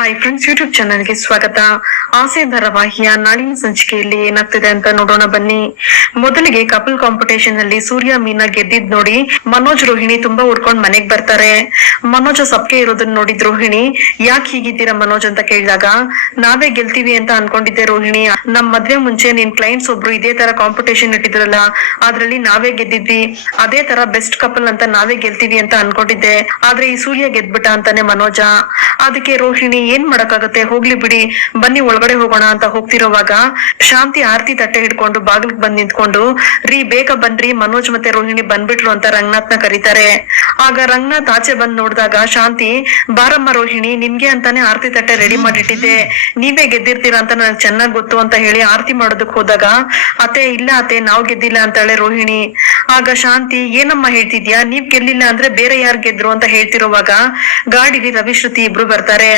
Hi friends, YouTube ಚಾನಲ್ಗೆ ಸ್ವಾಗತ. ಆಸೆ ಧಾರಾವಾಹಿಯ ನಾಳಿನ ಸಂಚಿಕೆಯಲ್ಲಿ ಏನಾಗ್ತಿದೆ ಅಂತ ನೋಡೋಣ ಬನ್ನಿ. ಮೊದಲಿಗೆ ಕಪಲ್ ಕಾಂಪಿಟೇಷನ್ ಅಲ್ಲಿ ಸೂರ್ಯ ಮೀನಾ ಗೆದ್ದಿದ್ ನೋಡಿ ಮನೋಜ್ ರೋಹಿಣಿ ತುಂಬಾ ಉಡ್ಕೊಂಡ್ ಮನೆಗ್ ಬರ್ತಾರೆ. ಮನೋಜ್ ಸಪ್ಕೆ ಇರೋದನ್ನ ನೋಡಿದ್ ರೋಹಿಣಿ, ಯಾಕೆ ಹೀಗಿದ್ದೀರಾ ಮನೋಜ್ ಅಂತ ಕೇಳಿದಾಗ, ನಾವೇ ಗೆಲ್ತೀವಿ ಅಂತ ಅನ್ಕೊಂಡಿದ್ದೆ ರೋಹಿಣಿ, ನಮ್ ಮದ್ವೆ ಮುಂಚೆ ನಿನ್ ಕ್ಲೈಂಟ್ಸ್ ಒಬ್ರು ಇದೇ ತರ ಕಾಂಪಿಟೇಷನ್ ಇಟ್ಟಿದ್ರಲ್ಲ, ಅದ್ರಲ್ಲಿ ನಾವೇ ಗೆದ್ದಿದ್ವಿ, ಅದೇ ತರ ಬೆಸ್ಟ್ ಕಪಲ್ ಅಂತ ನಾವೇ ಗೆಲ್ತೀವಿ ಅಂತ ಅನ್ಕೊಂಡಿದ್ದೆ, ಆದ್ರೆ ಈ ಸೂರ್ಯ ಗೆದ್ಬಿಟ್ಟ ಅಂತಾನೆ ಮನೋಜ. ಅದಕ್ಕೆ ರೋಹಿಣಿ, ಏನ್ ಮಾಡಕ್ಕಾಗತ್ತೆ, ಹೋಗ್ಲಿ ಬಿಡಿ, ಬನ್ನಿ ಒಳಗಡೆ ಹೋಗೋಣ ಅಂತ ಹೋಗ್ತಿರೋವಾಗ ಶಾಂತಿ ಆರ್ತಿ ತಟ್ಟೆ ಹಿಡ್ಕೊಂಡು ಬಾಗಿಲಿಗೆ ಬಂದ್ ನಿಂತ್ಕೊಂಡು, ರೀ ಬೇಗ ಬನ್ರಿ, ಮನೋಜ್ ಮತ್ತೆ ರೋಹಿಣಿ ಬಂದ್ಬಿಟ್ಲು ಅಂತ ರಂಗನಾಥ್ನ ಕರೀತಾರೆ. ಆಗ ರಂಗನಾಥ್ ಆಚೆ ಬಂದ್ ನೋಡಿದಾಗ ಶಾಂತಿ, ಬಾರಮ್ಮ ರೋಹಿಣಿ, ನಿಮ್ಗೆ ಅಂತಾನೆ ಆರ್ತಿ ತಟ್ಟೆ ರೆಡಿ ಮಾಡಿಟ್ಟಿದ್ದೆ, ನೀವೇ ಗೆದ್ದಿರ್ತೀರಾ ಅಂತ ನನಗೆ ಚೆನ್ನಾಗ್ ಗೊತ್ತು ಅಂತ ಹೇಳಿ ಆರ್ತಿ ಮಾಡೋದಕ್ ಹೋದಾಗ, ಅತ್ತೆ ಇಲ್ಲ ಅತ್ತೆ, ನಾವ್ ಗೆದ್ದಿಲ್ಲ ಅಂತಾಳೆ ರೋಹಿಣಿ. ಆಗ ಶಾಂತಿ, ಏನಮ್ಮ ಹೇಳ್ತಿದ್ಯಾ, ನೀವ್ ಗೆಲ್ಲಿಲ್ಲ ಅಂದ್ರೆ ಬೇರೆ ಯಾರ್ ಗೆದ್ರು ಅಂತ ಹೇಳ್ತಿರೋವಾಗ ಗಾಡಿಲಿ ರವಿ ಶ್ರುತಿ ಇಬ್ರು ಬರ್ತಾರೆ.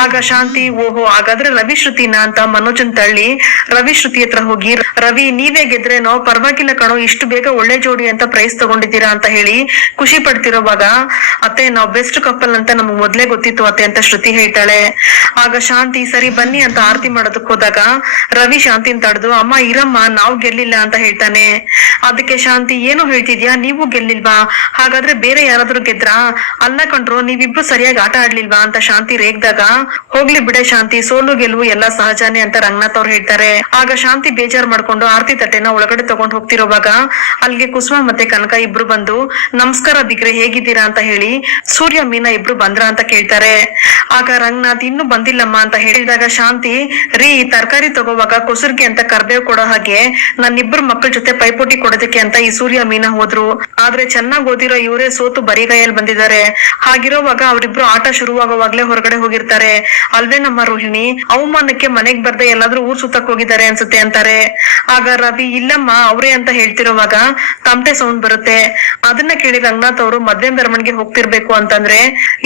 ಆಗ ಶಾಂತಿ, ಓಹೋ ಹಾಗಾದ್ರೆ ರವಿ ಶ್ರುತಿನ ಅಂತ ಮನೋಜನ್ ತಳ್ಳಿ ರವಿ ಶ್ರುತಿ ಹತ್ರ ಹೋಗಿ, ರವಿ ನೀವೇ ಗೆದ್ರೇನೋ ಪರವಾಗಿಲ್ಲ ಕಣೋ, ಇಷ್ಟು ಬೇಗ ಒಳ್ಳೆ ಜೋಡಿ ಅಂತ ಪ್ರೈಸ್ ತಗೊಂಡಿದ್ದೀರಾ ಅಂತ ಹೇಳಿ ಖುಷಿ ಪಡ್ತಿರೋವಾಗ, ಅತ್ತೆ ನಾವ್ ಬೆಸ್ಟ್ ಕಪಲ್ ಅಂತ ನಮ್ಗ್ ಮೊದ್ಲೇ ಗೊತ್ತಿತ್ತು ಅತ್ತೆ ಅಂತ ಶ್ರುತಿ ಹೇಳ್ತಾಳೆ. ಆಗ ಶಾಂತಿ, ಸರಿ ಬನ್ನಿ ಅಂತ ಆರತಿ ಮಾಡೋದಕ್ ಹೋದಾಗ ರವಿ ಶಾಂತಿನ್ ತಡೆದು, ಅಮ್ಮ ಇರಮ್ಮ, ನಾವ್ ಗೆಲ್ಲಿಲ್ಲ ಅಂತ ಹೇಳ್ತಾನೆ. ಅದಕ್ಕೆ ಶಾಂತಿ, ಏನು ಹೇಳ್ತಿದ್ಯಾ, ನೀವು ಗೆಲ್ಲಿಲ್ವಾ, ಹಾಗಾದ್ರೆ ಬೇರೆ ಯಾರಾದ್ರೂ ಗೆದ್ರಾ, ಅಲ್ಲ ಕಣ್ರು, ನೀವಿಬ್ರು ಸರಿಯಾಗಿ ಆಟ ಆಡ್ಲಿಲ್ವಾ ಅಂತ ಶಾಂತಿ ರೇಗ್ದಾಗ, ಹೋಗ್ಲಿ ಬಿಡೆ ಶಾಂತಿ, ಸೋಲು ಗೆಲುವು ಎಲ್ಲ ಸಹಜಾನೆ ಅಂತ ರಂಗನಾಥ್ ಅವ್ರು ಹೇಳ್ತಾರೆ. ಆಗ ಶಾಂತಿ ಬೇಜಾರ್ ಮಾಡ್ಕೊಂಡು ಆರತಿ ತಟ್ಟೆನ ಒಳಗಡೆ ತಗೊಂಡ್ ಹೋಗ್ತಿರೋವಾಗ ಅಲ್ಲಿಗೆ ಕುಸುಮ ಮತ್ತೆ ಕನಕ ಇಬ್ರು ಬಂದು, ನಮಸ್ಕಾರ ಬಿಗ್ರೆ, ಹೇಗಿದ್ದೀರಾ ಅಂತ ಹೇಳಿ ಸೂರ್ಯ ಮೀನಾ ಇಬ್ರು ಬಂದ್ರ ಅಂತ ಕೇಳ್ತಾರೆ. ಆಗ ರಂಗನಾಥ್, ಇನ್ನು ಬಂದಿಲ್ಲಮ್ಮ ಅಂತ ಹೇಳಿದಾಗ ಶಾಂತಿ, ರೀ ತರಕಾರಿ ತಗೋವಾಗ ಕೊಸರ್ಗೆ ಅಂತ ಕರ್ಬೇವ್ ಕೊಡೋ ಹಾಗೆ ನನ್ನಿಬ್ರು ಮಕ್ಕಳ ಜೊತೆ ಪೈಪೋಟಿ ಕೊಡೋದಕ್ಕೆ ಅಂತ ಈ ಸೂರ್ಯ ಮೀನಾ ಹೋದ್ರು, ಆದ್ರೆ ಚೆನ್ನಾಗ್ ಓದಿರೋ ಇವರೇ ಸೋತು ಬರಿಗೈಯಲ್ಲಿ ಬಂದಿದ್ದಾರೆ, ಹಾಗಿರೋವಾಗ ಅವರಿಬ್ರು ಆಟ ಶುರುವಾಗುವಾಗ್ಲೇ ಹೊರಗಡೆ ಹೋಗಿರ್ತಾರೆ ಅಲ್ವೇ ನಮ್ಮ ರೋಹಿಣಿ, ಅವಮಾನಕ್ಕೆ ಮನೆಗ್ ಬರ್ದೆ ಎಲ್ಲಾದ್ರೂ ಊರ್ ಸುತ್ತಕ್ ಹೋಗಿದ್ದಾರೆ ಅನ್ಸುತ್ತೆ ಅಂತಾರೆ. ಆಗ ರವಿ, ಇಲ್ಲಮ್ಮ ಅವ್ರೇ ಅಂತ ಹೇಳ್ತಿರೋವಾಗ ತಮಟೆ ಸೌಂಡ್ ಬರುತ್ತೆ. ಅದನ್ನ ಕೇಳಿ ರಂಗನಾಥ್ ಅವರು ಮದ್ವೆ ಮೆರವಣಿಗೆ ಹೋಗ್ತಿರ್ಬೇಕು ಅಂತಂದ್ರೆ,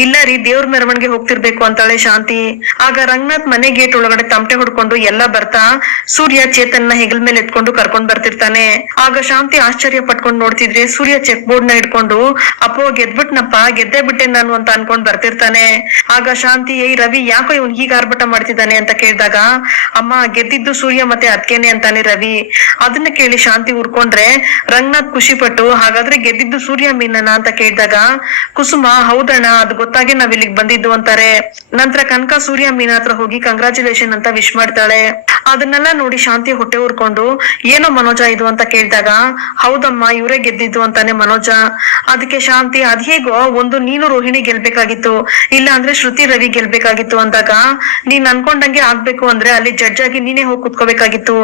ಇಲ್ಲ ರೀ ದೇವ್ರ ಮೆರವಣಿಗೆ ಹೋಗ್ತಿರ್ಬೇಕು ಅಂತಾಳೆ ಶಾಂತಿ. ಆಗ ರಂಗನಾಥ್ ಮನೆ ಗೇಟ್ ಒಳಗಡೆ ತಮಟೆ ಹೊಡ್ಕೊಂಡು ಎಲ್ಲ ಬರ್ತಾ ಸೂರ್ಯ ಚೇತನ್ನ ಹೆಗಲ್ ಮೇಲೆ ಎತ್ಕೊಂಡು ಕರ್ಕೊಂಡ್ ಬರ್ತಿರ್ತಾನೆ. ಆಗ ಶಾಂತಿ ಆಶ್ಚರ್ಯ ಪಟ್ಕೊಂಡ್ ನೋಡ್ತಿದ್ರೆ ಸೂರ್ಯ ಚೆಕ್ ಬೋರ್ಡ್ ನ ಇಟ್ಕೊಂಡು, ಅಪ್ಪೋ ಗೆದ್ಬಿಟ್ನಪ್ಪ, ಗೆದ್ದೆ ಬಿಟ್ಟೆ ನಾನು ಅಂತ ಅನ್ಕೊಂಡ್ ಬರ್ತಿರ್ತಾನೆ. ಆಗ ಶಾಂತಿ, ಏಯ್ ರವಿ, ಯಾಕೋ ಇವ್ನ್ ಹೀಗ ಆರ್ಭಟ ಮಾಡ್ತಿದ್ದಾನೆ ಅಂತ ಕೇಳಿದಾಗ, ಅಮ್ಮ ಗೆದ್ದಿದ್ದು ಸೂರ್ಯ ಮತ್ತೆ ಅದ್ಕೇನೆ ಅಂತಾನೆ ರವಿ. ಅದನ್ನ ಕೇಳಿ ಶಾಂತಿ ಉರ್ಕೊಂಡ್ರೆ ರಂಗನಾಥ್ ಖುಷಿ ಪಟ್ಟು, ಹಾಗಾದ್ರೆ ಗೆದ್ದಿದ್ದು ಸೂರ್ಯ ಮೀನನ ಅಂತ ಕೇಳಿದಾಗ ಕುಸುಮ, ಹೌದಣ್ಣ, ಅದು ಗೊತ್ತಾಗೆ ನಾವ್ ಇಲ್ಲಿಗೆ ಬಂದಿದ್ದು ಅಂತಾರೆ. ನಂತರ ಕನಕ ಸೂರ್ಯ ಮೀನಾ ಹತ್ರ ಹೋಗಿ ಕಂಗ್ರಾಚುಲೇಷನ್ ಅಂತ ವಿಶ್ ಮಾಡ್ತಾಳೆ. ಅದನ್ನೆಲ್ಲ ನೋಡಿ ಶಾಂತಿ ಹೊಟ್ಟೆ ಉರ್ಕೊಂಡು, ಏನೋ ಮನೋಜ ಇದು ಅಂತ ಕೇಳಿದಾಗ, ಹೌದಮ್ಮ ಇವರೇ ಗೆದ್ದಿದ್ದು ಅಂತಾನೆ ಮನೋಜ. ಅದಕ್ಕೆ ಶಾಂತಿ, ಅದ್ಹೇಗೋ, ಒಂದು ನೀನು ರೋಹಿಣಿ ಗೆಲ್ಬೇಕಾಗಿತ್ತು, ಇಲ್ಲ ಅಂದ್ರೆ ಶ್ರುತಿ ರವಿ ಗೆಲ್ಬೇಕಾಗಿತ್ತು ಅಂದಾಗ, ನೀನ್ ಅನ್ಕೊಂಡಂಗೆ ಆಗ್ಬೇಕು ಅಂದ್ರೆ ಅಲ್ಲಿ ಜಡ್ಜ್ ಆಗಿ ನೀನೇ ಹೋಗಿ ಕುತ್ಕೋಬೇಕಾಗಿತ್ತು,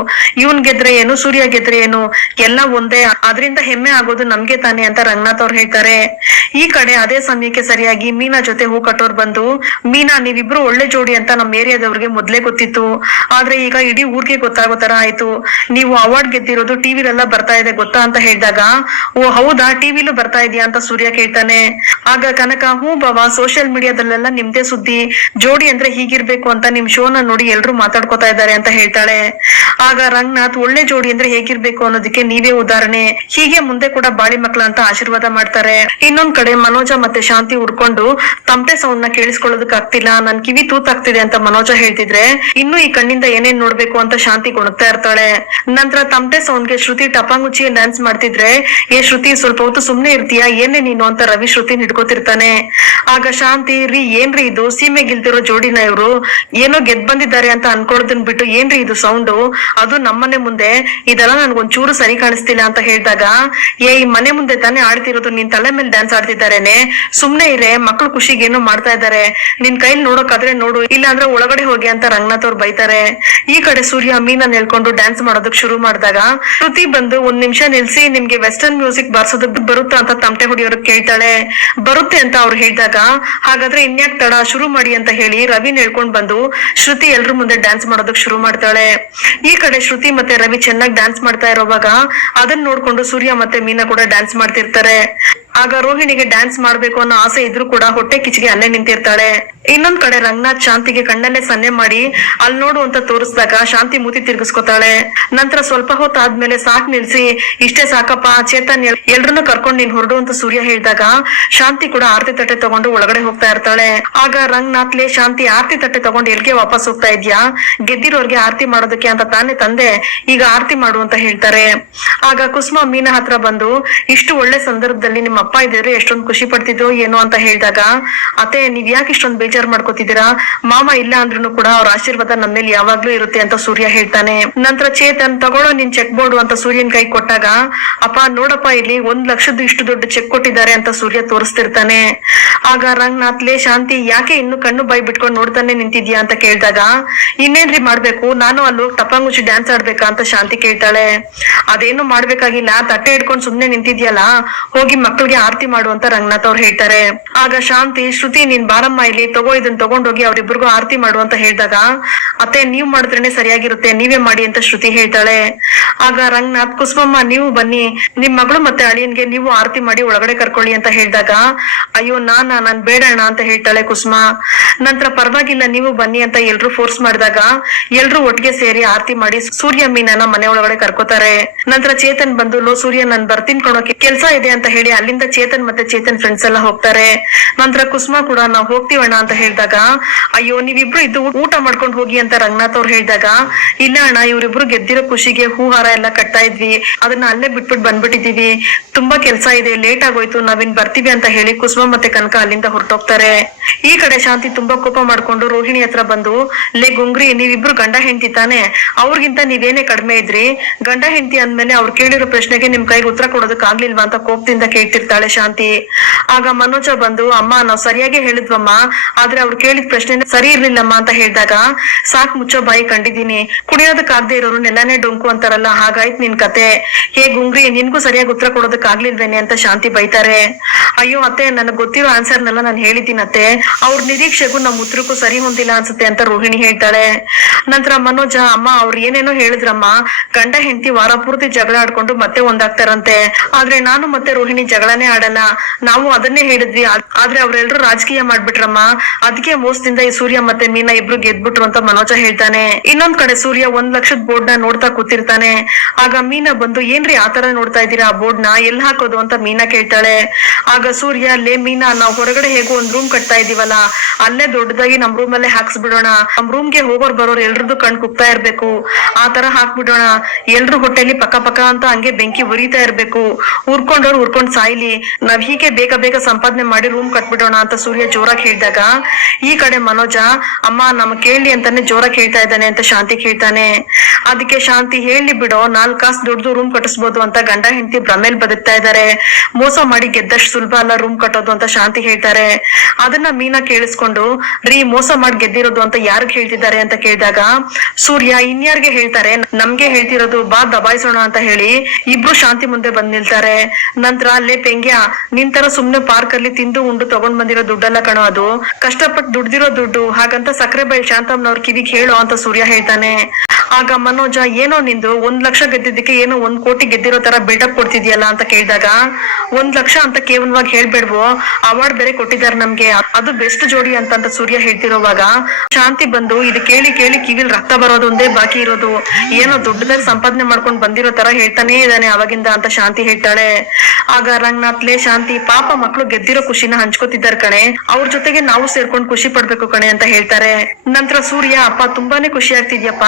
ಇವನ್ ಗೆದ್ರೆ ಏನು ಸೂರ್ಯ ಗೆದ್ರೆ ಏನು, ಎಲ್ಲ ಒಂದೇ, ಅದರಿಂದ ಹೆಮ್ಮೆ ಆಗೋದು ನಮ್ಗೆ ತಾನೆ ಅಂತ ರಂಗನಾಥ್ ಅವ್ರು ಹೇಳ್ತಾರೆ. ಈ ಕಡೆ ಅದೇ ಸಮಯಕ್ಕೆ ಸರಿಯಾಗಿ ಮೀನಾ ಜೊತೆ ಹೂ ಕಟ್ಟೋರ್ ಬಂದು, ಮೀನಾ ನೀವಿಬ್ರು ಒಳ್ಳೆ ಜೋಡಿ ಅಂತ ನಮ್ ಏರಿಯಾದವ್ರಿಗೆ ಮೊದ್ಲೇ ಗೊತ್ತಿತ್ತು, ಆದ್ರೆ ಈಗ ಇಡೀ ಊರ್ಗೆ ಗೊತ್ತಾಗೋ ತರ ಆಯ್ತು, ನೀವು ಅವಾರ್ಡ್ ಗೆದ್ದಿರೋದು ಟಿವಿಲೆಲ್ಲ ಬರ್ತಾ ಇದೆ ಗೊತ್ತಾ ಅಂತ ಹೇಳಿದಾಗ, ಓ ಹೌದಾ, ಟಿವಿಲೂ ಬರ್ತಾ ಇದೆಯಾ ಅಂತ ಸೂರ್ಯ ಕೇಳ್ತಾನೆ. ಆಗ ಕನಕ, ಹೂ ಬಾವಾ, ಸೋಷಿಯಲ್ ಮೀಡಿಯಾದಲ್ಲೆಲ್ಲ ನಿಮ್ದೇ ಸುದ್ದಿ, ಜೋಡಿ ಅಂದ್ರೆ ಹೀಗಿರ್ಬೇಕು ಅಂತ ನಿಮ್ ಶೋನ ನೋಡಿ ಎಲ್ರು ಮಾತಾಡ್ಕೊತಾ ಇದ್ದಾರೆ ಅಂತ ಹೇಳ್ತಾಳೆ. ಆಗ ರಂಗನಾಥ್, ಒಳ್ಳೆ ಜೋಡಿ ಅಂದ್ರೆ ಹೇಗಿರ್ಬೇಕು ಅನ್ನೋದಕ್ಕೆ ನೀವೇ ಉದಾಹರಣೆ, ಹೀಗೆ ಮುಂದೆ ಕೂಡ ಬಾಳಿ ಮಕ್ಳ ಅಂತ ಆಶೀರ್ವಾದ ಮಾಡ್ತಾರೆ. ಇನ್ನೊಂದ್ ಕಡೆ ಮನೋಜ ಮತ್ತೆ ಶಾಂತಿ ಉಡ್ಕೊಂಡು ತಮಟೆ ಸೌಂಡ್ ನ ಕೇಳಿಸ್ಕೊಳ್ಳೋದಕ್ ಆಗ್ತಿಲ್ಲ, ನನ್ ಕಿವಿ ತೂತಾಗ್ತಿದೆ ಅಂತ ಮನೋಜ ಹೇಳ್ತಿದ್ರೆ, ಇನ್ನು ಈ ಕಣ್ಣಿಂದ ಏನೇನ್ ನೋಡ್ಬೇಕು ಅಂತ ಶಾಂತಿ ಗೊಣಗ್ತಾ ಇರ್ತಾಳೆ. ನಂತರ ತಮಟೆ ಸೌಂಡ್ಗೆ ಶ್ರುತಿ ಟಪಾಂಗುಚ್ಚಿ ಡ್ಯಾನ್ಸ್ ಮಾಡ್ತಿದ್ರೆ, ಏ ಶ್ರುತಿ ಸ್ವಲ್ಪ ಹೊತ್ತು ಸುಮ್ನೆ ಇರ್ತೀಯಾ, ಏನೇ ನೀನು ಅಂತ ರವಿ ಶ್ರುತಿ ಹಿಡ್ಕೋತಿರ್ತಾನೆ. ಆಗ ಶಾಂತಿ, ರೀ ಏನ್ರಿ ಇದು, ಸೀಮೆ ಗೆಲ್ತಿರೋ ಜೋಡಿನ ಇವ್ರು, ಏನೋ ಗೆದ್ ಬಂದಿದ್ದಾರೆ ಅಂತ ಅನ್ಕೊಳ್ಳೋದನ್ ಬಿಟ್ಟು ಏನ್ರಿ ಇದು ಸೌಂಡು, ಅದು ನಮ್ಮನೆ ಮುಂದೆ, ಇದೆಲ್ಲ ನನ್ಗೊಂದ್ ಚೂರು ಸರಿ ಕಾಣಿಸ್ತಿಲ್ಲ ಅಂತ ಹೇಳಿದಾಗ, ಏ ಈ ಮನೆ ಮುಂದೆ ತಾನೇ ಆಡ್ತಿರೋದು, ನಿನ್ ತಲೆ ಮೇಲೆ ಡ್ಯಾನ್ಸ್ ಆಡ್ತಿದ್ದಾರೇನೆ, ಸುಮ್ನೆ ಇರೇ, ಮಕ್ಳು ಖುಷಿಗೆ ಏನೋ ಮಾಡ್ತಾ ಇದಾರೆ, ನಿನ್ ಕೈಲಿ ನೋಡೋಕಾದ್ರೆ ನೋಡು, ಇಲ್ಲ ಅಂದ್ರೆ ಒಳಗಡೆ ಹೋಗಿ ಅಂತ ರಂಗನಾಥ್ ಅವ್ರು ಬೈತಾರೆ. ಈ ಕಡೆ ಸೂರ್ಯ ಮೀನಾ ನೆಲ್ಕೊಂಡು ಡ್ಯಾನ್ಸ್ ಮಾಡೋದಕ್ ಶುರು ಮಾಡಿದಾಗ ಶ್ರುತಿ ಬಂದು, ಒಂದ್ ನಿಮಿಷ ನಿಲ್ಸಿ, ನಿಮ್ಗೆ ವೆಸ್ಟರ್ನ್ ಮ್ಯೂಸಿಕ್ ಬಾರ್ಸೋದಕ್ ಬರುತ್ತಾ ಅಂತ ತಮಟೆ ಹೊಡಿಯೋರ್ಗ್ ಕೇಳ್ತಾಳೆ. ಬರುತ್ತೆ ಅಂತ ಅವ್ರು ಹೇಳಿದಾಗ, ಹಾಗಾದ್ರೆ ಇನ್ಯಾಕ್ ತಡ, ಶುರು ಮಾಡಿ ಅಂತ ಹೇಳಿ ರವಿ ಹೇಳ್ಕೊಂಡ್ ಬಂದು ಶ್ರುತಿ ಎಲ್ರ ಮುಂದೆ ಡ್ಯಾನ್ಸ್ ಮಾಡೋದಕ್ ಶುರು ಮಾಡ್ತಾಳೆ. ಈ ಕಡೆ ಶ್ರುತಿ ಮತ್ತೆ ರವಿ ಚೆನ್ನಾಗಿ ಡ್ಯಾನ್ಸ್ ಮಾಡ್ತಾ ಇರೋವಾಗ ಅದನ್ನ ನೋಡ್ಕೊಂಡು ಸೂರ್ಯ ಮತ್ತೆ ಮೀನಾ ಕೂಡ ಡ್ಯಾನ್ಸ್ ಮಾಡ್ತಿರ್ತಾರೆ. ಆಗ ರೋಹಿಣಿಗೆ ಡ್ಯಾನ್ಸ್ ಮಾಡ್ಬೇಕು ಅನ್ನೋ ಆಸೆ ಇದ್ರೂ ಕೂಡ ಹೊಟ್ಟೆ ಕಿಚ್ಚಿಗೆ ಅಲ್ಲೇ ನಿಂತಿರ್ತಾಳೆ. ಇನ್ನೊಂದ್ ಕಡೆ ರಂಗನಾಥ್ ಶಾಂತಿಗೆ ಕಣ್ಣಲ್ಲೇ ಸನ್ನೆ ಮಾಡಿ ಅಲ್ಲಿ ನೋಡು ಅಂತ ತೋರಿಸಿದಾಗ ಶಾಂತಿ ಮೂತಿ ತಿರ್ಗಿಸ್ಕೊತಾಳೆ. ನಂತರ ಸ್ವಲ್ಪ ಹೊತ್ತಾದ್ಮೇಲೆ ಸಾಕ್ ನಿಲ್ಸಿ, ಇಷ್ಟೇ ಸಾಕಪ್ಪ ಚೇತನ್ ಎಲ್ರನ್ನೂ ಕರ್ಕೊಂಡ್ ನೀನ್ ಹೊರಡು ಅಂತ ಸೂರ್ಯ ಹೇಳಿದಾಗ ಶಾಂತಿ ಕೂಡ ಆರತಿ ತಟ್ಟೆ ತಗೊಂಡು ಒಳಗಡೆ ಹೋಗ್ತಾ ಇರ್ತಾಳೆ. ಆಗ ರಂಗನಾಥ್ ಲೇ ಶಾಂತಿ, ಆರತಿ ತಟ್ಟೆ ತಗೊಂಡು ಎಲ್ಗೆ ವಾಪಸ್ ಹೋಗ್ತಾ ಇದ್ಯಾ? ಗೆದ್ದಿರೋರ್ಗೆ ಆರತಿ ಮಾಡೋದಕ್ಕೆ ಅಂತ ತಾನೇ ತಂದೆ, ಈಗ ಆರತಿ ಮಾಡು ಅಂತ ಹೇಳ್ತಾರೆ. ಆಗ ಕುಸುಮ ಮೀನಾ ಹತ್ರ ಬಂದು ಇಷ್ಟು ಒಳ್ಳೆ ಸಂದರ್ಭದಲ್ಲಿ ನಿಮ್ಮ ಅಪ್ಪ ಇದ್ರೆ ಎಷ್ಟೊಂದು ಖುಷಿ ಪಡ್ತಿದ್ರು ಏನೋ ಅಂತ ಹೇಳಿದಾಗ, ಅತ್ತೆ ನೀವ್ ಯಾಕೆ ಇಷ್ಟೊಂದು ಬೇಜಾರ್ ಮಾಡ್ಕೋತಿದ್ದೀರಾ? ಮಾಮ ಇಲ್ಲ ಅಂದ್ರೂ ಕೂಡ ಅವ್ರ ಆಶೀರ್ವಾದ ನಮ್ಮ ಮೇಲೆ ಯಾವಾಗ್ಲೂ ಇರುತ್ತೆ ಅಂತ ಸೂರ್ಯ ಹೇಳ್ತಾನೆ. ನಂತರ ಚೇತನ್ ತಗೊಳ್ಳೋ ನಿನ್ ಚೆಕ್ ಬೋರ್ಡು ಅಂತ ಸೂರ್ಯನ್ ಕೈ ಕೊಟ್ಟಾಗ, ಅಪ್ಪ ನೋಡಪ್ಪ ಇಲ್ಲಿ 1,00,000 ಇಷ್ಟು ದೊಡ್ಡ ಚೆಕ್ ಕೊಟ್ಟಿದ್ದಾರೆ ಅಂತ ಸೂರ್ಯ ತೋರಿಸ್ತಿರ್ತಾನೆ. ಆಗ ರಂಗನಾಥ್ ಲೇ ಶಾಂತಿ ಯಾಕೆ ಇನ್ನು ಕಣ್ಣು ಬಾಯಿ ಬಿಟ್ಕೊಂಡು ನೋಡ್ತಾನೆ ನಿಂತಿದ್ಯಾ ಅಂತ ಕೇಳಿದಾಗ, ಇನ್ನೇನ್ರಿ ಮಾಡ್ಬೇಕು, ನಾನು ಅಲ್ಲಿ ಟಪಾಂಗುಚಿ ಡ್ಯಾನ್ಸ್ ಆಡ್ಬೇಕಾ ಅಂತ ಶಾಂತಿ ಕೇಳ್ತಾಳೆ. ಅದೇನು ಮಾಡ್ಬೇಕಾಗಿಲ್ಲ, ತಟ್ಟೆ ಹಿಡ್ಕೊಂಡು ಸುಮ್ನೆ ನಿಂತಿದ್ಯಲ್ಲ, ಹೋಗಿ ಮಕ್ಳಿಗೆ ಆರತಿ ಮಾಡು ಅಂತ ರಂಗನಾಥ್ ಅವ್ರು ಹೇಳ್ತಾರೆ. ಆಗ ಶಾಂತಿ, ಶ್ರುತಿ ನೀನ್ ಬಾರಮ್ಮ ಇಲ್ಲಿ ತಗೋ, ಇದನ್ನ ತಗೊಂಡೋಗಿ ಅವ್ರಿಬ್ರಿಗೂ ಆರತಿ ಮಾಡು ಅಂತ ಹೇಳಿದಾಗ, ಅತ್ತೆ ನೀವ್ ಮಾಡಿದ್ರೇನೆ ಸರಿಯಾಗಿರುತ್ತೆ, ನೀವೇ ಮಾಡಿ ಅಂತ ಶ್ರುತಿ ಹೇಳ್ತಾಳೆ. ಆಗ ರಂಗನಾಥ್, ಕುಸುಮಮ್ಮ ನೀವು ಬನ್ನಿ, ನಿಮ್ ಮಗಳು ಮತ್ತೆ ಅಳಿಯನ್ಗೆ ನೀವು ಆರತಿ ಮಾಡಿ ಒಳಗಡೆ ಕರ್ಕೊಳ್ಳಿ ಅಂತ ಹೇಳಿದಾಗ, ಅಯ್ಯೋ ನಾನ್ ಬೇಡಣ್ಣ ಅಂತ ಹೇಳ್ತಾಳೆ ಕುಸುಮ. ನಂತರ ಪರವಾಗಿಲ್ಲ ನೀವು ಬನ್ನಿ ಅಂತ ಎಲ್ರು ಫೋರ್ಸ್ ಮಾಡಿದಾಗ ಎಲ್ರು ಒಟ್ಟಿಗೆ ಸೇರಿ ಆರತಿ ಮಾಡಿ ಸೂರ್ಯ ಮೀನನ ಮನೆ ಒಳಗಡೆ ಕರ್ಕೋತಾರೆ. ನಂತರ ಚೇತನ್ ಬಂದು, ಲೋ ಸೂರ್ಯ ನಾನ್ ಬರ್ತೀನಿ ಕೊಡೋಕೆ ಕೆಲ್ಸ ಇದೆ ಅಂತ ಹೇಳಿ ಅಲ್ಲಿಂದ ಚೇತನ್ ಮತ್ತೆ ಚೇತನ್ ಫ್ರೆಂಡ್ಸ್ ಎಲ್ಲ ಹೋಗ್ತಾರೆ. ನಂತರ ಕುಸುಮ ಕೂಡ ನಾವ್ ಹೋಗ್ತೀವಣ್ಣ ಅಂತ ಹೇಳಿದಾಗ, ಅಯ್ಯೋ ನೀವಿಬ್ರು ಇದ್ದು ಊಟ ಮಾಡ್ಕೊಂಡು ಹೋಗಿ ಅಂತ ರಂಗನಾಥ್ ಅವ್ರು ಹೇಳಿದಾಗ, ಇಲ್ಲ ಅಣ್ಣ ಇವ್ರಿಬ್ರು ಗೆದ್ದಿರೋ ಖುಷಿಗೆ ಹೂಹಾರ ಎಲ್ಲ ಕಟ್ತಾ ಇದ್ವಿ, ಅದನ್ನ ಅಲ್ಲೇ ಬಿಟ್ಬಿಟ್ಟು ಬಂದ್ಬಿಟ್ಟಿದೀವಿ, ತುಂಬಾ ಕೆಲ್ಸ ಇದೆ, ಲೇಟ್ ಆಗೋಯ್ತು, ನಾವಿನ್ ಬರ್ತೀವಿ ಅಂತ ಹೇಳಿ ಕುಸುಮ ಮತ್ತೆ ಕನಕ ಅಲ್ಲಿಂದ ಹೊರಟೋಗ್ತಾರೆ. ಈ ಕಡೆ ಶಾಂತಿ ತುಂಬಾ ಕೋಪ ಮಾಡ್ಕೊಂಡು ರೋಹಿಣಿ ಹತ್ರ ಬಂದು, ಲೇ ಗುಂಗ್ರಿ ನೀವಿಬ್ರು ಗಂಡ ಹೆಂಡತಿ ತಾನೆ, ಅವ್ರಿಗಿಂತ ನೀವೇನೇ ಕಡಿಮೆ ಇದ್ರಿ, ಗಂಡ ಹೆಂಡತಿ ಅಂದ್ಮೇಲೆ ಅವ್ರು ಕೇಳಿರೋ ಪ್ರಶ್ನೆಗೆ ನಿಮ್ ಕೈಗೆ ಉತ್ತರ ಕೊಡೋದಕ್ ಆಗ್ಲಿಲ್ವಾ ಅಂತ ಕೋಪದಿಂದ ಕೇಳ್ತಿರ್ತಾಳೆ ಶಾಂತಿ. ಆಗ ಮನೋಜ ಬಂದು, ಅಮ್ಮ ನಾವ್ ಸರಿಯಾಗಿ ಹೇಳಿದ್ವಮ್ಮ, ಆದ್ರೆ ಅವ್ರು ಕೇಳಿದ ಪ್ರಶ್ನೆ ಸರಿ ಇರ್ಲಿಲ್ಲಮ್ಮ ಅಂತ ಹೇಳಿದಾಗ, ಸಾಕ್ ಮುಚ್ಚೋ ಬಾಯಿ ಕಂಡಿದೀನಿ, ಕುಡಿಯೋದಕ್ ಆಗದೆ ಇರೋರು ನೆಲನೇ ಡೊಂಕು ಅಂತಾರಲ್ಲ, ಹಾಗಾಯ್ತು ನಿನ್ ಕತೆ, ಹೇ ಗುಂಗ್ರಿ ನಿನ್ಗೂ ಸರಿಯಾಗಿ ಉತ್ತರ ಕೊಡೋದಕ್ ಆಗ್ಲಿಲ್ವೇನೆ ಅಂತ ಶಾಂತಿ ಬೈತಾರೆ. ಅಯ್ಯೋ ಅತ್ತೆ ನನಗ್ ಗೊತ್ತಿರೋ ಆನ್ಸರ್ನೆಲ್ಲ ನಾನು ಹೇಳಿದ್ದೀನತ್ತೆ, ಅವ್ರ ನಿರೀಕ್ಷೆಗೂ ನಮ್ ಉತ್ತರಕ್ಕೂ ಸರಿ ಹೊಂದಿಲ್ಲ ಅನ್ಸುತ್ತೆ ಅಂತ ರೋಹಿಣಿ ಹೇಳ್ತಾಳೆ. ನಂತರ ಮನೋಜ, ಅಮ್ಮ ಅವ್ರು ಏನೇನೋ ಹೇಳಿದ್ರಮ್ಮ, ಗಂಡ ಹೆಂಡತಿ ವಾರ ಪೂರ್ತಿ ಜಗಳ ಆಡ್ಕೊಂಡು ಮತ್ತೆ ಒಂದಾಗ್ತಾರಂತೆ, ಆದ್ರೆ ನಾನು ಮತ್ತೆ ರೋಹಿಣಿ ಜಗಳನೇ ಆಡಲ್ಲ, ನಾವು ಅದನ್ನೇ ಹೇಳಿದ್ವಿ, ಆದ್ರೆ ಅವ್ರೆಲ್ರು ರಾಜಕೀಯ ಮಾಡ್ಬಿಟ್ರಮ್ಮ, ಅದಕ್ಕೆ ಮೋಸದಿಂದ ಈ ಸೂರ್ಯ ಮತ್ತೆ ಮೀನಾ ಇಬ್ರು ಗೆದ್ಬಿಟ್ರು ಅಂತ ಮನೋಜ ಹೇಳ್ತಾನೆ. ಇನ್ನೊಂದ್ ಕಡೆ ಸೂರ್ಯ 1,00,000 ಬೋರ್ಡ್ ನ ನೋಡ್ತಾ ಕೂತಿರ್ತಾನೆ. ಆಗ ಮೀನಾ ಬಂದು, ಏನ್ರಿ ಆತರ ನೋಡ್ತಾ ಇದೀರಾ, ಆ ಬೋರ್ಡ್ ನ ಎಲ್ಲಿ ಹಾಕೋದು ಅಂತ ಮೀನಾ ಕೇಳ್ತಾಳೆ. ಆಗ ಸೂರ್ಯ, ಲೇ ಮೀನಾ ನಾವ್ ಹೊರಗಡೆ ಹೇಗೋ ಒಂದ್ ರೂಮ್ ಕಟ್ತಾ ಇದೀವಲ್ಲ, ಅಲ್ಲೇ ದೊಡ್ಡದಾಗಿ ನಮ್ ರೂಮ್ ಅಲ್ಲೇ ಹಾಕ್ಸ್ಬಿಡೋಣ, ನಮ್ ರೂಮ್ಗೆ ಹೋಗೋರ್ ಬರೋರ್ ಎಲ್ರದ್ದು ಕಣ್ ಕುಗ್ತಾ ಇರ್ಬೇಕು, ಆ ತರ ಹಾಕ್ಬಿಡೋಣ, ಎಲ್ರು ಹೊಟ್ಟೆಲಿ ಪಕ್ಕ ಪಕ್ಕ ಅಂತ ಹಂಗೆ ಬೆಂಕಿ ಉರಿತಾ ಇರ್ಬೇಕು, ಉರ್ಕೊಂಡವ್ರು ಉರ್ಕೊಂಡ್ ಸಾಯ್ಲಿ, ನಾವ್ ಹೀಗೆ ಬೇಗ ಬೇಗ ಸಂಪಾದನೆ ಮಾಡಿ ರೂಮ್ ಕಟ್ಬಿಡೋಣ ಅಂತ ಸೂರ್ಯ ಜೋರಾಗಿ ಹೇಳಿದಾಗ, ಈ ಕಡೆ ಮನೋಜ, ಅಮ್ಮ ನಮ್ ಕೇಳಿ ಅಂತಾನೆ ಜೋರಾಗಿ ಹೇಳ್ತಾ ಇದ್ದಾನೆ ಅಂತ ಶಾಂತಿ ಹೇಳ್ತಾನೆ. ಅದಕ್ಕೆ ಶಾಂತಿ, ಹೇಳಿ ಬಿಡೋ, 4 ಕಾಸು ದುಡ್ದು ರೂಮ್ ಕಟ್ಟಿಸ್ಬೋದು ಅಂತ ಗಂಡ ಹೆಂಡತಿ ಭ್ರಮೇಲ್ ಬದುಕ್ತಾ ಇದಾರೆ, ಮೋಸ ಮಾಡಿ ಗೆದ್ದಷ್ಟು ಸುಲಭ ಅಲ್ಲ ರೂಮ್ ಕಟ್ಟೋದು ಅಂತ ಶಾಂತಿ ಹೇಳ್ತಾರೆ. ಅದನ್ನ ಮೀನಾ ಕೇಳಿಸ್ಕೊಂಡು, ರೀ ಮೋಸ ಮಾಡಿ ಗೆದ್ದಿರೋದು ಅಂತ ಯಾರಿಗ್ ಹೇಳ್ತಿದ್ದಾರೆ ಅಂತ ಕೇಳಿದಾಗ ಸೂರ್ಯ, ಇನ್ಯಾರ್ಗೆ ಹೇಳ್ತಾರೆ, ನಮ್ಗೆ ಹೇಳ್ತಿರೋದು, ಬಾ ದಬಾಯಿಸೋಣ ಅಂತ ಹೇಳಿ ಇಬ್ರು ಶಾಂತಿ ಮುಂದೆ ಬಂದ್ ನಿಲ್ತಾರೆ. ನಂತರ ಅಲ್ಲೇ ಪೆಂಗ್ಯ, ನಿನ್ ತರ ಸುಮ್ನೆ ಪಾರ್ಕ್ ಅಲ್ಲಿ ತಿಂದು ಉಂಡು ತಗೊಂಡ್ ಬಂದಿರೋ ದುಡ್ಡಲ್ಲ ಕಣೋ, ಅದು ಕಷ್ಟಪಟ್ಟು ದುಡ್ದಿರೋ ದುಡ್ಡು, ಹಾಗಂತ ಸಕ್ಕರೆ ಬೈಲ್ ಶಾಂತಮ್ಮನವ್ರ ಕಿವಿಗೆ ಹೇಳೋ ಅಂತ ಸೂರ್ಯ ಹೇಳ್ತಾನೆ. ಆಗ ಮನೋಜ, ಏನೋ ನಿಂದು 1,00,000 ಗೆದ್ದಿದ್ದಕ್ಕೆ ಏನೋ 1 ಕೋಟಿ ಗೆದ್ದಿರೋ ತರ ಬಿಲ್ಡಪ್ ಕೊಡ್ತಿದ್ಯಲ್ಲ ಅಂತ ಕೇಳಿದಾಗ, 1,00,000 ಅಂತ ಕೇವಲವಾಗಿ ಹೇಳ್ಬೇಡ್ವೋ, ಅವಾರ್ಡ್ ಬೇರೆ ಕೊಟ್ಟಿದ್ದಾರೆ ನಮ್ಗೆ, ಅದು ಬೆಸ್ಟ್ ಜೋಡಿ ಅಂತ ಸೂರ್ಯ ಹೇಳ್ತಿರೋವಾಗ ಶಾಂತಿ ಬಂದು, ಇದು ಕೇಳಿ ಕೇಳಿ ಕಿವಿಲ್ ರಕ್ತ ಬರೋದೊಂದೇ ಬಾಕಿ ಇರೋದು, ಏನೋ ದೊಡ್ಡದಾಗಿ ಸಂಪಾದನೆ ಮಾಡ್ಕೊಂಡ್ ಬಂದಿರೋ ತರ ಹೇಳ್ತಾನೆ ಇದ್ದಾನೆ ಅವಾಗಿಂದ ಅಂತ ಶಾಂತಿ ಹೇಳ್ತಾಳೆ. ಆಗ ರಂಗನಾಥ್, ಲೇ ಶಾಂತಿ ಪಾಪ ಮಕ್ಳು ಗೆದ್ದಿರೋ ಖುಷಿನ ಹಂಚ್ಕೋತಿದ್ದಾರೆ ಕಣೆ, ಅವ್ರ ಜೊತೆಗೆ ನಾವು ಸೇರ್ಕೊಂಡು ಖುಷಿ ಪಡ್ಬೇಕು ಕಣೆ ಅಂತ ಹೇಳ್ತಾರೆ. ನಂತರ ಸೂರ್ಯ, ಅಪ್ಪ ತುಂಬಾನೇ ಖುಷಿ ಆಗ್ತಿದ್ಯಪ್ಪ,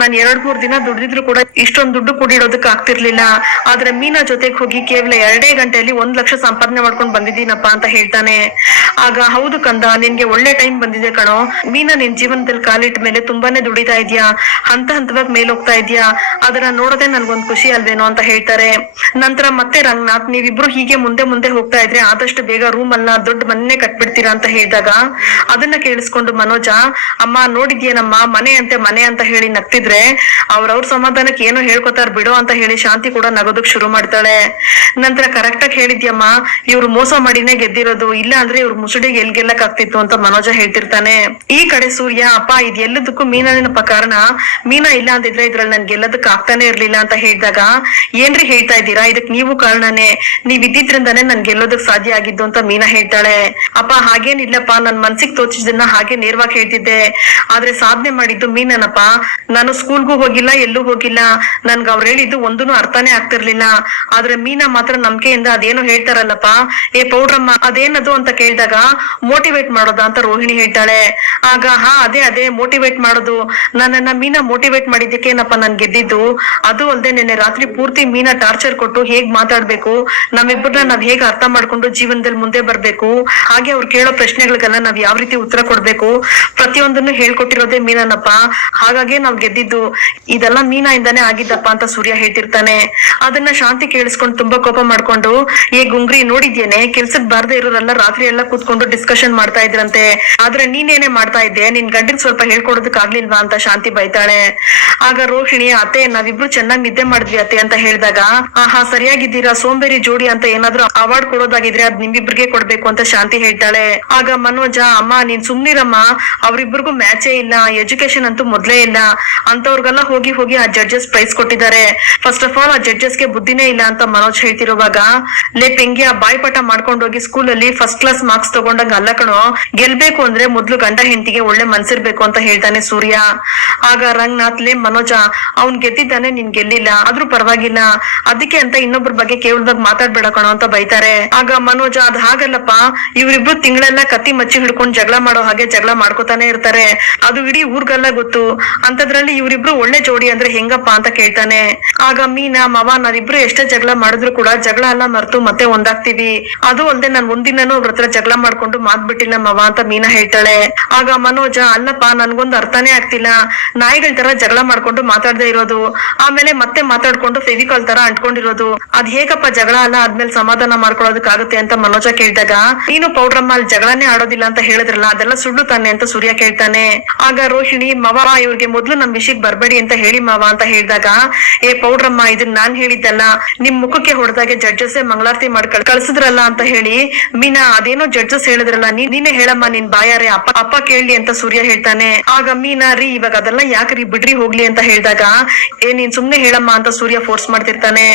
ನಾನ್ 2-3 ದಿನ ದುಡಿದ್ರು ಕೂಡ ಇಷ್ಟೊಂದು ದುಡ್ಡು ಕೂಡಿಡೋದಕ್ಕೆ ಆಗ್ತಿರ್ಲಿಲ್ಲ, ಆದ್ರೆ ಮೀನಾ ಜೊತೆಗೆ ಹೋಗಿ ಕೇವಲ 2 ಗಂಟೆಯಲ್ಲಿ 1,00,000 ಸಂಪಾದನೆ ಮಾಡ್ಕೊಂಡ್ ಬಂದಿದ್ದೀನಪ್ಪ ಅಂತ ಹೇಳ್ತಾನೆ. ಆಗ, ಹೌದು ಕಂದ ನಿನ್ಗೆ ಒಳ್ಳೆ ಟೈಮ್ ಬಂದಿದೆ ಕಣೋ, ಮೀನಾ ನಿನ್ ಜೀವನದಲ್ಲಿ ಕಾಲಿಟ್ಟ ಮೇಲೆ ತುಂಬಾನೇ ದುಡಿತಾ ಇದ್ಯಾ, ಹಂತ ಹಂತವಾಗಿ ಮೇಲೋಗ್ತಾ ಇದ್ಯಾ, ಅದನ್ನ ನೋಡೋದೇ ನನ್ಗೊಂದ್ ಖುಷಿ ಅಲ್ವೇನೋ ಅಂತ ಹೇಳ್ತಾರೆ. ನಂತರ ಮತ್ತೆ ರಂಗನಾಥ್, ನೀವಿಬ್ರು ಹೀಗೆ ಮುಂದೆ ಮುಂದೆ ಹೋಗ್ತಾ ಇದ್ರೆ ಆದಷ್ಟು ಬೇಗ ರೂಮ್ ಅಲ್ಲ ದೊಡ್ಡ ಮನೆ ಕಟ್ಬಿಡ್ತೀರಾ ಅಂತ ಹೇಳಿದಾಗ ಅದನ್ನ ಕೇಳಿಸ್ಕೊಂಡು ಮನೋಜ, ಅಮ್ಮ ನೋಡಿದ್ಯೇನಮ್ಮ, ಮನೆ ಅಂತ ಹೇಳಿ ನಗ್ತಿದ್ರೆ ಹೇಳಿದ್ರೆ ಅವ್ರವ್ರ ಸಮಾಧಾನಕ್ಕೆ ಏನೋ ಹೇಳ್ಕೊತಾರ ಬಿಡು ಅಂತ ಹೇಳಿ ಶಾಂತಿ ಕೂಡ ನಗೋದಕ್ ಶುರು ಮಾಡ್ತಾಳೆ. ನಂತರ ಕರೆಕ್ಟ್ ಆಗಿ ಹೇಳಿದ್ಯಮ್ಮ, ಇವ್ರು ಮೋಸ ಮಾಡಿನೇ ಗೆದ್ದಿರೋದು, ಇಲ್ಲ ಅಂದ್ರೆ ಇವ್ರು ಮುಸುಡಿಗೆ ಎಲ್ ಗೆಲ್ಲಕ್ ಆಗ್ತಿತ್ತು ಅಂತ ಮನೋಜ ಹೇಳ್ತಿರ್ತಾನೆ. ಈ ಕಡೆ ಸೂರ್ಯ, ಅಪ್ಪ ಇದ್ ಎಲ್ಲದಕ್ಕೂ ಮೀನಾನೇನಪ್ಪ ಕಾರಣ, ಮೀನಾ ಇಲ್ಲ ಅಂದಿದ್ರೆ ಇದ್ರಲ್ಲಿ ನನ್ ಗೆಲ್ಲದಕ್ ಆಗ್ತಾನೆ ಇರ್ಲಿಲ್ಲ ಅಂತ ಹೇಳಿದಾಗ, ಏನ್ರಿ ಹೇಳ್ತಾ ಇದ್ದೀರಾ, ಇದಕ್ ನೀವು ಕಾರಣನೇ, ನೀವ್ ಇದ್ದಿದ್ರಿಂದಾನೇ ನನ್ ಗೆಲ್ಲೋದಕ್ ಸಾಧ್ಯ ಆಗಿದ್ದು ಅಂತ ಮೀನಾ ಹೇಳ್ತಾಳೆ. ಅಪ್ಪ ಹಾಗೇನಿಲ್ಲಪ್ಪ, ನನ್ ಮನ್ಸಿಗೆ ತೋಚಿದ್ದನ್ನ ಹಾಗೆ ನೇರವಾಗಿ ಹೇಳ್ತಿದ್ದೆ, ಆದ್ರೆ ಸಾಧನೆ ಮಾಡಿದ್ದು ಮೀನನಪ್ಪ. ನಾನು ಸ್ಕೂಲ್ಗೂ ಹೋಗಿಲ್ಲ, ಎಲ್ಲೂ ಹೋಗಿಲ್ಲ, ನನ್ಗ ಅವ್ರು ಹೇಳಿದ್ದು ಒಂದೂನು ಅರ್ಥನೇ ಆಗ್ತಿರ್ಲಿಲ್ಲ. ಆದ್ರೆ ಮೀನಾ ಮಾತ್ರ ನಂಬಿಕೆಯಿಂದ ಅದೇನೋ ಹೇಳ್ತಾರಲ್ಲಪ್ಪ, ಏ ಪೌಡ್ರಮ್ಮ ಅದೇನದು ಅಂತ ಕೇಳಿದಾಗ, ಮೋಟಿವೇಟ್ ಮಾಡೋದಾ ಅಂತ ರೋಹಿಣಿ ಹೇಳ್ತಾಳೆ. ಆಗ ಹಾ ಅದೇ ಮೋಟಿವೇಟ್ ಮಾಡೋದು, ನನ್ನನ್ನ ಮೀನಾ ಮೋಟಿವೇಟ್ ಮಾಡಿದ್ದಕ್ಕೆ ಏನಪ್ಪ ನನ್ ಗೆದ್ದಿದ್ದು. ಅದು ಅಲ್ದೆ ನಿನ್ನೆ ರಾತ್ರಿ ಪೂರ್ತಿ ಮೀನಾ ಟಾರ್ಚರ್ ಕೊಟ್ಟು ಹೇಗ್ ಮಾತಾಡ್ಬೇಕು, ನಮ್ಮಿಬ್ಬರನ್ನ ನಾವ್ ಹೇಗ್ ಅರ್ಥ ಮಾಡ್ಕೊಂಡು ಜೀವನದಲ್ಲಿ ಮುಂದೆ ಬರ್ಬೇಕು, ಹಾಗೆ ಅವ್ರು ಕೇಳೋ ಪ್ರಶ್ನೆಗಳಿಗೆಲ್ಲ ನಾವ್ ಯಾವ ರೀತಿ ಉತ್ತರ ಕೊಡ್ಬೇಕು, ಪ್ರತಿಯೊಂದನ್ನು ಹೇಳ್ಕೊಟ್ಟಿರೋದೇ ಮೀನಾನಪ್ಪ. ಹಾಗಾಗಿ ನಾವ್ ಗೆದ್ದಿದ್ದು, ಇದೆಲ್ಲ ಮೀನಾ ಇಂದಾನೆ ಆಗಿದ್ದಪ್ಪ ಅಂತ ಸೂರ್ಯ ಹೇಳ್ತಿರ್ತಾನೆ. ಅದನ್ನ ಶಾಂತಿ ಕೇಳಿಸ್ಕೊಂಡು ತುಂಬಾ ಕೋಪ ಮಾಡ್ಕೊಂಡು, ಏ ಗುಂಗ್ರಿ ನೋಡಿದ್ಯೇನೆ, ಕೆಲ್ಸಕ್ ಬಾರ್ದೇ ಇರೋರೆಲ್ಲ ರಾತ್ರಿ ಎಲ್ಲ ಕೂತ್ಕೊಂಡು ಡಿಸ್ಕಷನ್ ಮಾಡ್ತಾ ಇದ್ರಂತೆ, ಆದ್ರೆ ನೀನೇನೆ ಮಾಡ್ತಾ ಇದ್ದೆ, ನಿನ್ ಗಂಡಿಗೆ ಸ್ವಲ್ಪ ಹೇಳ್ಕೊಡೋದಕ್ ಆಗ್ಲಿಲ್ವಾ ಅಂತ ಶಾಂತಿ ಬೈತಾಳೆ. ಆಗ ರೋಹಿಣಿ, ಅತ್ತೆ ನಾವಿಬ್ರು ಚೆನ್ನಾಗಿ ನಿದ್ದೆ ಮಾಡಿದ್ವಿ ಅತ್ತೆ ಅಂತ ಹೇಳಿದಾಗ, ಆಹಾ ಸರಿಯಾಗಿದ್ದೀರಾ, ಸೋಂಬೇರಿ ಜೋಡಿ ಅಂತ ಏನಾದ್ರೂ ಅವಾರ್ಡ್ ಕೊಡೋದಾಗಿದ್ರೆ ಅದ್ ನಿಮ್ಮಿಬ್ರಿಗೆ ಕೊಡ್ಬೇಕು ಅಂತ ಶಾಂತಿ ಹೇಳ್ತಾಳೆ. ಆಗ ಮನೋಜ, ಅಮ್ಮ ನೀನ್ ಸುಮ್ನಿರಮ್ಮ, ಅವ್ರಿಬ್ರಿಗೂ ಮ್ಯಾಚೇ ಇಲ್ಲ, ಎಜುಕೇಶನ್ ಅಂತೂ ಮೊದ್ಲೇ ಇಲ್ಲ, ಅಂತವ್ರಿಗೆಲ್ಲ ಹೋಗಿ ಹೋಗಿ ಆ ಜಡ್ಜಸ್ ಪ್ರೈಸ್ ಕೊಟ್ಟಿದ್ದಾರೆ, ಫಸ್ಟ್ ಆಫ್ ಆಲ್ ಆ ಜಡ್ಜಸ್ ಗೆ ಬುದ್ಧಿನೇ ಇಲ್ಲ ಅಂತ ಮನೋಜ್ ಹೇಳ್ತಿರುವಾಗ, ಲೇ ಪೆಂಗಿ ಆ ಬಾಯ್ಪಾಠ ಮಾಡ್ಕೊಂಡು ಹೋಗಿ ಸ್ಕೂಲಲ್ಲಿ ಫಸ್ಟ್ ಕ್ಲಾಸ್ ಮಾರ್ಕ್ಸ್ ತಗೊಂಡಂಗ ಅಲ್ಲ ಕಣೋ, ಗೆಲ್ಬೇಕು ಅಂದ್ರೆ ಮೊದ್ಲು ಗಂಡ ಹೆಂಡತಿಗೆ ಒಳ್ಳೆ ಮನ್ಸಿರ್ಬೇಕು ಅಂತ ಹೇಳ್ತಾನೆ ಸೂರ್ಯ. ಆಗ ರಂಗನಾಥ್, ಲೇ ಮನೋಜ ಅವ್ನ್ ಗೆದ್ದಿದ್ದಾನೆ, ನಿನ್ ಗೆಲ್ಲಿಲ್ಲ, ಆದ್ರೂ ಪರವಾಗಿಲ್ಲ, ಅದಕ್ಕೆ ಅಂತ ಇನ್ನೊಬ್ರ ಬಗ್ಗೆ ಕೇವಲದಾಗ ಮಾತಾಡ್ಬೇಡ ಕಣೋ ಅಂತ ಬೈತಾರೆ. ಆಗ ಮನೋಜ, ಅದ್ ಹಾಗಲ್ಲಪ್ಪ, ಇವ್ರಿಬ್ರು ತಿಂಗಳೆಲ್ಲ ಕತ್ತಿ ಮಚ್ಚಿ ಹಿಡ್ಕೊಂಡು ಜಗಳ ಮಾಡೋ ಹಾಗೆ ಜಗಳ ಮಾಡ್ಕೋತಾನೆ ಇರ್ತಾರೆ, ಅದು ಇಡೀ ಊರ್ಗೆಲ್ಲ ಗೊತ್ತು, ಅಂತದ್ರಲ್ಲಿ ಇವ್ರಿಬ್ರು ಒಳ್ಳೆ ಜೋಡಿ ಅಂದ್ರೆ ಹೆಂಗಪ್ಪ ಅಂತ ಕೇಳ್ತಾನೆ. ಆಗ ಮೀನಾ, ಮವ ನಾವಿಬ್ರು ಎಷ್ಟೇ ಜಗಳ ಮಾಡಿದ್ರು ಕೂಡ ಜಗಳ ಎಲ್ಲ ಮರ್ತು ಮತ್ತೆ ಒಂದಾಗ್ತೀವಿ, ಅದು ಅಲ್ದೆ ನಾನ್ ಒಂದಿನನೂ ಅವ್ರ ಹತ್ರ ಜಗಳ ಮಾಡ್ಕೊಂಡು ಮಾತ್ ಬಿಟ್ಟಿಲ್ಲ ಮವ ಅಂತ ಮೀನಾ ಹೇಳ್ತಾಳೆ. ಆಗ ಮನೋಜ, ಅಲ್ಲಪ್ಪ ನನ್ಗೊಂದು ಅರ್ಥನೇ ಆಗ್ತಿಲ್ಲ, ನಾಯಿಗಳ ತರ ಜಗಳ ಮಾಡ್ಕೊಂಡು ಮಾತಾಡದೆ ಇರೋದು, ಆಮೇಲೆ ಮತ್ತೆ ಮಾತಾಡ್ಕೊಂಡು ಫೆವಿಕಾಲ್ ತರ ಅಂಟ್ಕೊಂಡಿರೋದು, ಅದ್ ಹೇಗಪ್ಪ ಜಗಳ ಅಲ್ಲ ಆದ್ಮೇಲೆ ಸಮಾಧಾನ ಮಾಡ್ಕೊಳ್ಳೋದಕ್ಕಾಗುತ್ತೆ ಅಂತ ಮನೋಜ ಕೇಳಿದಾಗ, ನೀನು ಪೌಡ್ರಮ್ಮ ಅಲ್ಲಿ ಜಗಳನೇ ಆಡೋದಿಲ್ಲ ಅಂತ ಹೇಳಿದ್ರಲ್ಲ, ಅದೆಲ್ಲ ಸುಳ್ಳು ತಾನೆ ಅಂತ ಸೂರ್ಯ ಕೇಳ್ತಾನೆ. ಆಗ ರೋಹಿಣಿ, ಮವ ಇವ್ರಿಗೆ ಮೊದ್ಲು ನಮ್ ವಿಷಯಕ್ಕೆ ಬರ್ಬೇಡಿ ಅಂತ ಹೇಳಿ ಮವ ಅಂತ ಹೇಳಿದಾಗ, ಏ ಪೌಡ್ರಮ್ಮ ಇದನ್ನ ನಾನ್ ಹೇಳಿದ್ದಲ್ಲ, ನಿಮ್ ಮುಖಕ್ಕೆ ಹೊಡೆದಾಗೆ ಜಡ್ಜಸ್ ಮಂಗಳಾರತಿ ಮಾಡ್ಕೊಳ್ ಕಳ್ಸಿದ್ರಲ್ಲ ಅಂತ ಹೇಳಿ ಮೀನಾ, ಅದೇನೋ ಜಡ್ಜಸ್ ಹೇಳಿದ್ರಲ್ಲ, ನೀನೇ ಹೇಳಮ್ಮ ನಿನ್ ಬಾಯಾರೆ, ಅಪ್ಪ ಕೇಳಿ ಅಂತ ಸೂರ್ಯ ಹೇಳ್ತಾನೆ. ಆಗ ಮೀನಾ, ರೀ ಇವಾಗ ಅದೆಲ್ಲ ಯಾಕ್ರಿ ಬಿಡ್ರಿ ಹೋಗ್ಲಿ ಅಂತ ಹೇಳಿದಾಗ, ಏ ನೀನ್ ಸುಮ್ನೆ ಹೇಳಮ್ಮ ಅಂತ ಸೂರ್ಯ ಫೋರ್ಸ್ ಮಾಡ್ತಿರ್ತಾನೆ.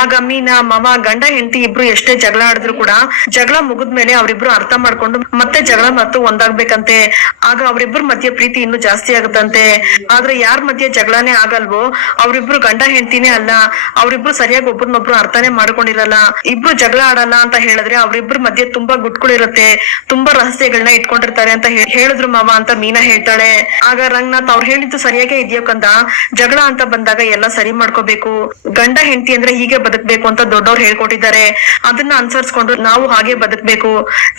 ಆಗ ಮೀನಾ, ಮವ ಗಂಡ ಹೆಂಡತಿ ಇಬ್ರು ಎಷ್ಟೇ ಜಗಳ ಆಡಿದ್ರು ಕೂಡ ಜಗಳ ಮುಗಿದ್ಮೇಲೆ ಅವ್ರಿಬ್ರು ಅರ್ಥ ಮಾಡ್ಕೊಂಡು ಮತ್ತೆ ಜಗಳ ಮತ್ತು ಒಂದಾಗ್ಬೇಕಂತೆ, ಆಗ ಅವ್ರಿಬ್ರು ಮಧ್ಯೆ ಪ್ರೀತಿ ಇನ್ನೂ ಜಾಸ್ತಿ ಆಗುತ್ತಂತೆ. ಆದ್ರೆ ಯಾರ ಮಧ್ಯೆ ಜಗಳನೇ ಆಗಲ್ವೋ ಅವ್ರಿಬ್ರು ಗಂಡ ಹೆಂಡತಿನೇ ಅಲ್ಲ, ಅವ್ರಿಬ್ರು ಸರಿಯಾಗಿ ಒಬ್ರನ್ನೊಬ್ರು ಅರ್ಥನೇ ಮಾಡ್ಕೊಂಡಿರಲ್ಲ, ಇಬ್ರು ಜಗಳ ಆಡಲ್ಲ ಅಂತ ಹೇಳಿದ್ರೆ ಅವ್ರಿಬ್ರು ಮಧ್ಯೆ ತುಂಬಾ ಗುಟ್ಗಳಿರುತ್ತೆ, ತುಂಬಾ ರಹಸ್ಯಗಳನ್ನ ಇಟ್ಕೊಂಡಿರ್ತಾರೆ ಅಂತ ಹೇಳಿದ್ರು ಮಾವ ಅಂತ ಮೀನಾ ಹೇಳ್ತಾಳೆ. ಆಗ ರಂಗನಾಥ್, ಅವ್ರು ಹೇಳಿದ್ದು ಸರಿಯಾಗೇ ಇದೆಯೋ ಕಂದ, ಜಗಳ ಅಂತ ಬಂದಾಗ ಎಲ್ಲ ಸರಿ ಮಾಡ್ಕೋಬೇಕು, ಗಂಡ ಹೆಂಡತಿ ಅಂದ್ರೆ ಹೀಗೆ ಬದುಕ್ಬೇಕು ಅಂತ ದೊಡ್ಡವ್ರು ಹೇಳ್ಕೊಟ್ಟಿದ್ದಾರೆ, ಅದನ್ನ ಅನುಸರಿಸ್ಕೊಂಡು ನಾವು ಹಾಗೆ ಬದುಕ್ಬೇಕು,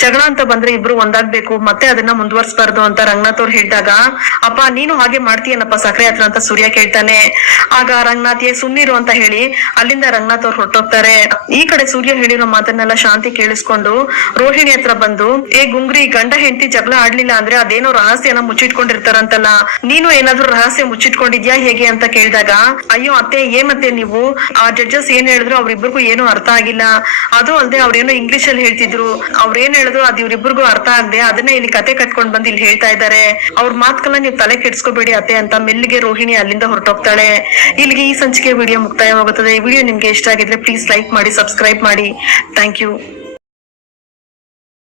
ಜಗಳ ಅಂತ ಬಂದ್ರೆ ಇಬ್ರು ಒಂದಾಗ್ಬೇಕು, ಮತ್ತೆ ಅದನ್ನ ಮುಂದುವರ್ಸ್ಬಾರ್ದು ಅಂತ ರಂಗನಾಥ್ ಅವ್ರು ಹೇಳಿದಾಗ, ಅಪ್ಪ ನೀನು ಹಾಗೆ ಮಾಡ್ತೀಯನಪ್ಪ ಸಕ್ರೆ ಹತ್ರ ಅಂತ ಸೂರ್ಯ ಕೇಳ್ತಾನೆ. ಆಗ ರಂಗನಾಥ್, ಸುಮ್ನಿರು ಅಂತ ಹೇಳಿ ಅಲ್ಲಿಂದ ರಂಗನಾಥ್ ಅವ್ರು ಹೊರಟೋಗ್ತಾರೆ. ಈ ಕಡೆ ಸೂರ್ಯ ಹೇಳಿರೋ ಮಾತನ್ನೆಲ್ಲ ಶಾಂತಿ ಕೇಳಿಸ್ಕೊಂಡು ರೋಹಿಣಿ ಹತ್ರ ಬಂದು, ಏ ಗುಂಗ್ರಿ ಗಂಡ ಹೆಂಡತಿ ಜಗಳ ಆಡ್ಲಿಲ್ಲ ಅಂದ್ರೆ ಅದೇನೋ ರಹಸ್ಯನ ಮುಚ್ಚಿಟ್ಕೊಂಡಿರ್ತಾರಂತಲ್ಲ, ನೀನು ಏನಾದ್ರೂ ರಹಸ್ಯ ಮುಚ್ಚಿಟ್ಕೊಂಡಿದ್ಯಾ ಹೇಗೆ ಅಂತ ಕೇಳಿದಾಗ, ಅಯ್ಯೋ ಅತ್ತೆ ಏನತ್ತೆ ನೀವು, ಆ ಜಡ್ಜಸ್ ಏನ್ ಹೇಳಿದ್ರು ಅವ್ರಿಬ್ರಿಗೂ ಏನು ಅರ್ಥ ಆಗಿಲ್ಲ, ಅದು ಅಲ್ದೆ ಅವ್ರೇನೋ ಇಂಗ್ಲಿಷ್ ಅಲ್ಲಿ ಹೇಳ್ತಿದ್ರು, ಅವ್ರೇನ್ ಹೇಳಿದ್ರು ಅದ್ ಇವ್ರಿಬ್ರಿಗೂ ಅರ್ಥ ಆಗದೆ ಅದನ್ನ ಇಲ್ಲಿ ಕತೆ ಕಟ್ಕೊಂಡ್ ಬಂದು ಇಲ್ಲಿ ಹೇಳ್ತಾ ಇದ್ದಾರೆ, ಅವ್ರ ಮಾತ್ಕಲ್ಲ ನೀವು ತಲೆ ಕೆಡ್ಸ್ಕೋಬೇಡಿ ಅತ್ತೆ ಅಂತ ಮೆಲ್ಲಿಗೆ ರೋಹಿಣಿ ಅಲ್ಲಿಂದ ಹೊರಟೋಗ್ತಾಳೆ. ಇಲ್ಲಿಗೆ ಈ ಸಂಚಿಕೆ ವಿಡಿಯೋ ಮುಕ್ತಾಯವಾಗುತ್ತದೆ. ಈ ವಿಡಿಯೋ ನಿಮ್ಗೆ ಇಷ್ಟ ಆಗಿದ್ರೆ ಪ್ಲೀಸ್ ಲೈಕ್ ಮಾಡಿ, ಸಬ್ಸ್ಕ್ರೈಬ್ ಮಾಡಿ. Thank you.